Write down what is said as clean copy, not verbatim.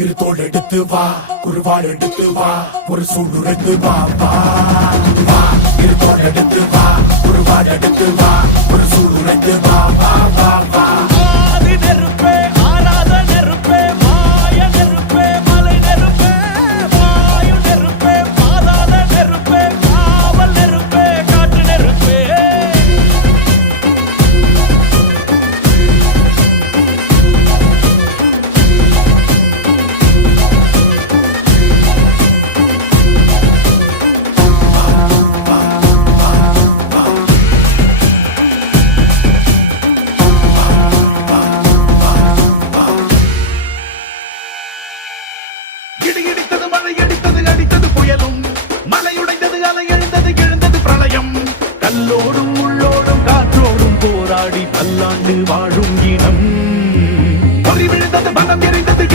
இரு தோள் எடுத்து வா குருவாள் எடுத்து வா ஒரு சூடுரைத்து வா வா வா இரு தோள் எடுத்து வா குருவாள் எடுத்து வா ஒரு சூடுரைத்து வா வா வா வா ஆதி நெருப்பே ஆராத நெருப்பே மாய நெருப்பே மலை நெருப்பே வாயு நெருப்பே பாதாள நெருப்பே காவல் நெருப்பே காற்று நெருப்பே இடி இடித்தது மழை அடித்தது அடித்தது புயலும் மலை உடைந்தது அலை எழுந்தது எழுந்தது பிரளயம் கல்லோடும் உள்ளோடும் காற்றோடும் போராடி பல்லாண்டு வாழும் இனம் பொறி விழுந்தது மனம் எரிந்தது